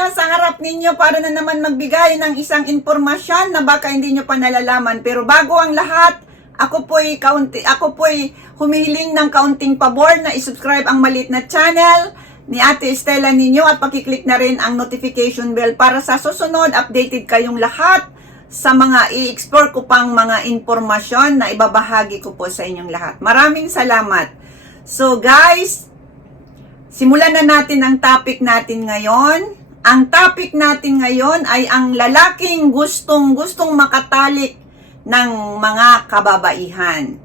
ninyo sa harap ninyo para na naman magbigay ng isang impormasyon na baka hindi nyo pa nalalaman. Pero bago ang lahat, ako po'y, kaunti, ako po'y humihiling ng kaunting pabor na isubscribe ang malit na channel ni Ate Stella ninyo at pakiclick na rin ang notification bell para sa susunod updated kayong lahat sa mga i-explore ko pang mga impormasyon na ibabahagi ko po sa inyong lahat. Maraming salamat. So guys, Simulan na natin ang topic natin ngayon. Ang topic natin ngayon ay ang lalaking gustong gustong makatalik ng mga kababaihan.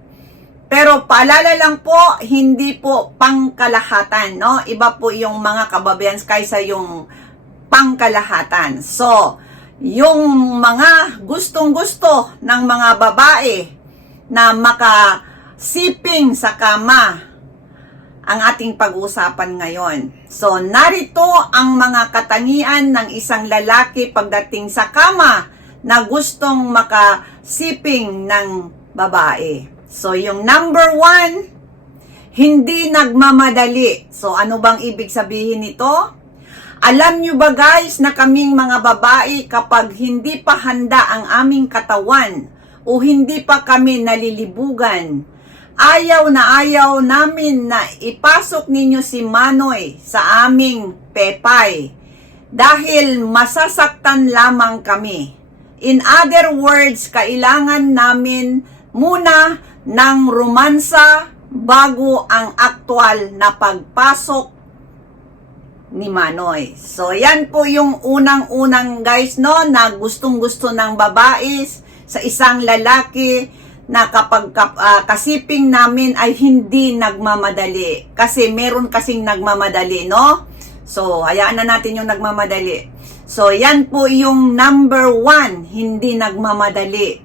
Pero paalala lang po, hindi po pangkalahatan, no? Iba po yung mga kababaihan kaysa yung pangkalahatan. So, yung mga gustong-gusto ng mga babae na makasiping sa kama ang ating pag-uusapan ngayon. So, narito ang mga katangian ng isang lalaki pagdating sa kama na gustong makasiping ng babae. So, yung number one, hindi nagmamadali. So, ano bang ibig sabihin nito? Alam nyo ba guys na kaming mga babae kapag hindi pa handa ang aming katawan o hindi pa kami nalilibugan, ayaw na ayaw namin na ipasok ninyo si Manoy sa aming pepay dahil masasaktan lamang kami. In other words, kailangan namin muna ng romansa bago ang aktwal na pagpasok ni Manoy. So, yan po yung unang-unang guys, no, na gustong-gusto ng babae sa isang lalaki na kapag kap, ah, kasiping namin ay hindi nagmamadali. Kasi meron kasing nagmamadali, no? So, hayaan na natin yung nagmamadali. So, yan po yung number one, hindi nagmamadali.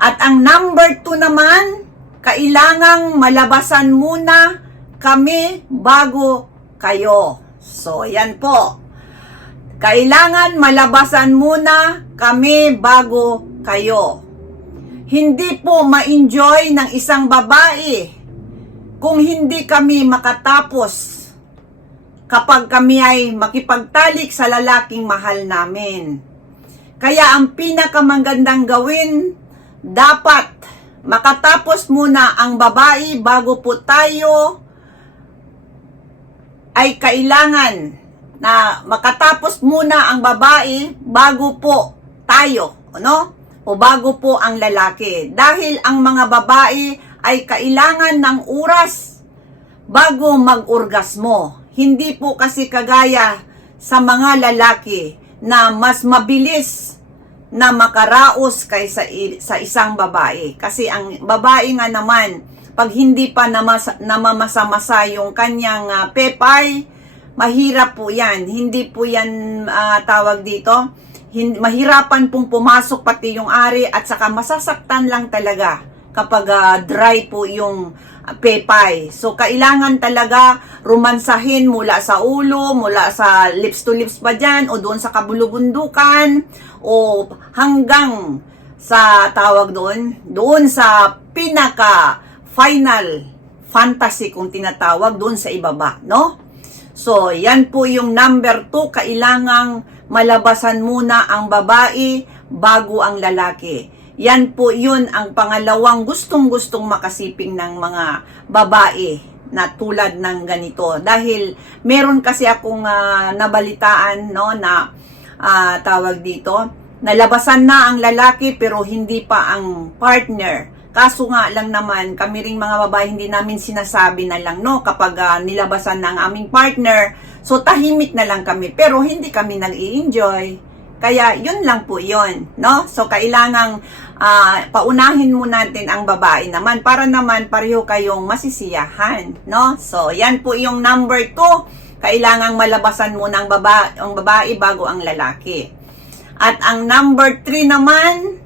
At ang number two naman, kailangang malabasan muna kami bago kayo. So, yan po. Kailangan malabasan muna kami bago kayo hindi po ma-enjoy ng isang babae kung hindi kami makatapos kapag kami ay makipagtalik sa lalaking mahal namin. Kaya ang pinakamagandang gawin, dapat makatapos muna ang babae bago po tayo ay kailangan na makatapos muna ang babae bago po tayo, ano? O bago po ang lalaki. Dahil ang mga babae ay kailangan ng oras bago mag-orgasmo. Hindi po kasi kagaya sa mga lalaki na mas mabilis na makaraos kaysa sa isang babae. Kasi ang babae nga naman, pag hindi pa namas, namamasa-masa yung kanyang uh, pepay, mahirap po yan. Hindi po yan uh, tawag dito hindi, mahirapan pong pumasok pati yung ari at saka masasaktan lang talaga kapag uh, dry po yung pepay. So, kailangan talaga romansahin mula sa ulo, mula sa lips to lips pa dyan, o doon sa kabulubundukan, o hanggang sa tawag doon, doon sa pinaka final fantasy kung tinatawag doon sa ibaba, no? So, yan po yung number 2, kailangang malabasan muna ang babae bago ang lalaki. Yan po yun ang pangalawang gustong-gustong makasiping ng mga babae na tulad ng ganito. Dahil meron kasi akong uh, nabalitaan no, na uh, tawag dito, nalabasan na ang lalaki pero hindi pa ang partner. Kaso nga lang naman, kami ring mga babae, hindi namin sinasabi na lang, no, kapag uh, nilabasan ng aming partner, so tahimik na lang kami, pero hindi kami nag-i-enjoy. Kaya yun lang po yun, no? So kailangang uh, paunahin mo natin ang babae naman para naman pareho kayong masisiyahan, no? So yan po yung number 2, kailangang malabasan mo ng baba, ang babae bago ang lalaki. At ang number 3 naman,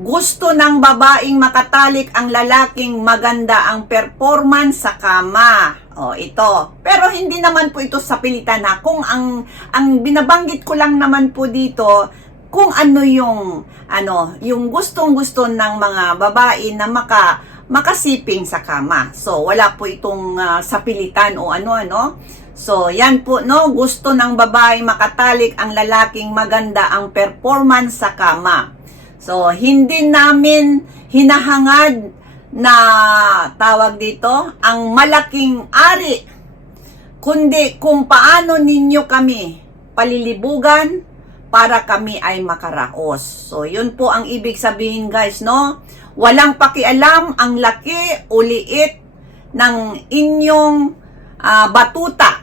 gusto ng babaeng makatalik ang lalaking maganda ang performance sa kama. O, ito. Pero hindi naman po ito sa pilitan ha. Kung ang, ang binabanggit ko lang naman po dito, kung ano yung, ano, yung gustong-gusto ng mga babae na maka, makasiping sa kama. So, wala po itong uh, sapilitan o ano-ano. So, yan po, no? Gusto ng babae makatalik ang lalaking maganda ang performance sa kama. So, hindi namin hinahangad na tawag dito, ang malaking ari, kundi kung paano ninyo kami palilibugan para kami ay makaraos. So, yun po ang ibig sabihin guys, no? Walang pakialam ang laki o liit ng inyong ah, batuta,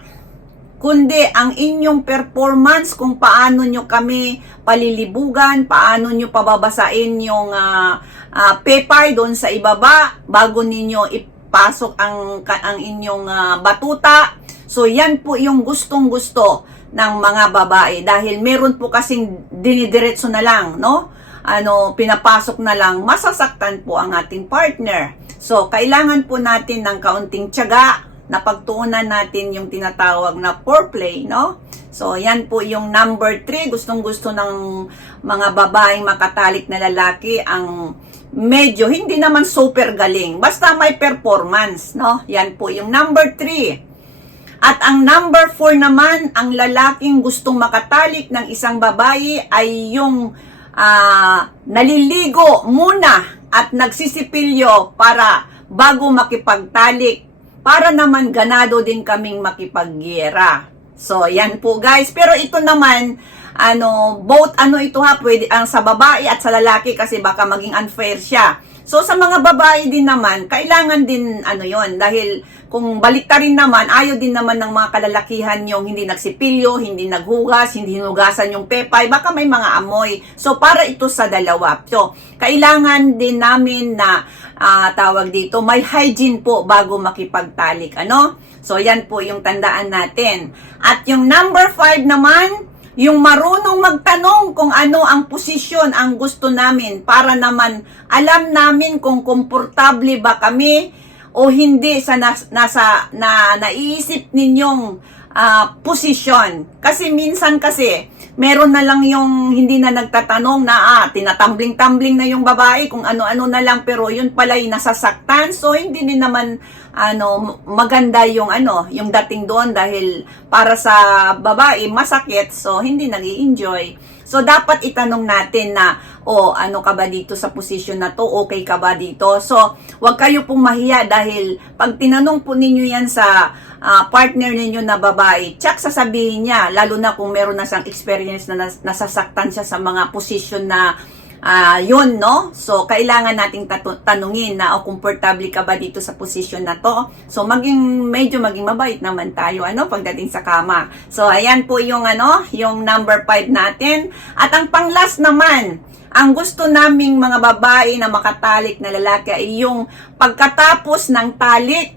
kundi ang inyong performance kung paano nyo kami palilibugan, paano nyo pababasain yung ah, ah, paper doon sa ibaba bago ninyo ipasok ang, ang inyong ah, batuta. So, yan po yung gustong-gusto ng mga babae dahil meron po kasing dinidiretso na lang, no? Ano, pinapasok na lang, masasaktan po ang ating partner. So, kailangan po natin ng kaunting tiyaga na pagtuunan natin yung tinatawag na foreplay, no? So, yan po yung number 3. Gustong gusto ng mga babaeng makatalik na lalaki ang medyo hindi naman super galing. Basta may performance, no? Yan po yung number 3. At ang number 4 naman, ang lalaking gustong makatalik ng isang babae ay yung ah, naliligo muna at nagsisipilyo para bago makipagtalik para naman ganado din kaming makipagyera. So, yan po guys. Pero ito naman, ano, both ano ito ha, pwede ang sa babae at sa lalaki kasi baka maging unfair siya. So, sa mga babae din naman, kailangan din ano yon dahil kung baliktarin naman, ayaw din naman ng mga kalalakihan yung hindi nagsipilyo, hindi naghugas, hindi hinugasan yung pepay, baka may mga amoy. So, para ito sa dalawa. So, kailangan din namin na ah, tawag dito, may hygiene po bago makipagtalik. Ano? So, yan po yung tandaan natin. At yung number 5 naman, yung marunong magtanong kung ano ang posisyon ang gusto namin para naman alam namin kung komportable ba kami o hindi sa nas- nasa na naiisip ninyong ah, posisyon. Kasi minsan kasi meron na lang yung hindi na nagtatanong na ah, tinatambling-tambling na yung babae kung ano-ano na lang pero yun pala yung nasasaktan. So hindi din naman ano maganda yung ano yung dating doon dahil para sa babae masakit so hindi nag enjoy So dapat itanong natin na o ano ka ba dito sa posisyon na to? Okay ka ba dito? So wag kayo pong mahiya dahil pag tinanong po ninyo yan sa ah, partner ninyo na babae tsak sasabihin niya lalo na kung meron na siyang experience na nas- nasasaktan siya sa mga posisyon na Ah, yun, no? So, kailangan nating tanungin na, o komportable ka ba dito sa posisyon na to? So, maging, medyo maging mabait naman tayo, ano, pagdating sa kama. So, ayan po yung, ano, yung number 5 natin. At ang pang-last naman, ang gusto naming mga babae na makatalik na lalaki ay yung pagkatapos ng talik,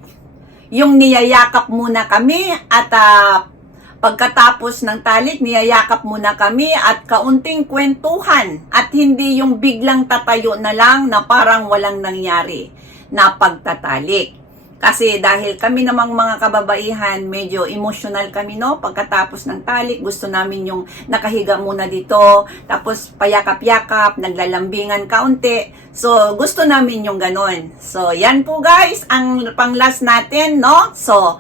yung niyayakap muna kami at ah, Pagkatapos ng talik, niyayakap muna kami at kaunting kwentuhan at hindi yung biglang tatayo na lang na parang walang nangyari na pagtatalik. Kasi dahil kami namang mga kababaihan, medyo emotional kami, no? Pagkatapos ng talik, gusto namin yung nakahiga muna dito, tapos payakap-yakap, naglalambingan kaunti. So, gusto namin yung ganon. So, yan po guys, ang pang last natin, no? So,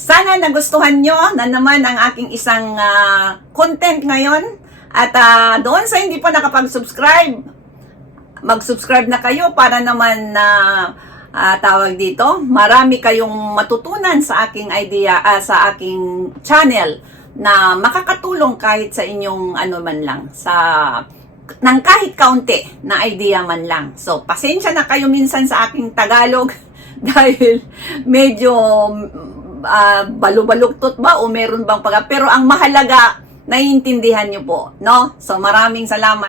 sana nagustuhan nyo na naman ang aking isang ah, content ngayon. At ah, doon sa hindi pa nakapag-subscribe, mag-subscribe na kayo para naman na ah, tawag dito, marami kayong matutunan sa aking idea, ah, sa aking channel na makakatulong kahit sa inyong ano man lang, sa ng kahit kaunti na idea man lang. So, pasensya na kayo minsan sa aking Tagalog dahil medyo uh, balubaluktot ba o meron bang pag pero ang mahalaga naiintindihan niyo po, no? So maraming salamat.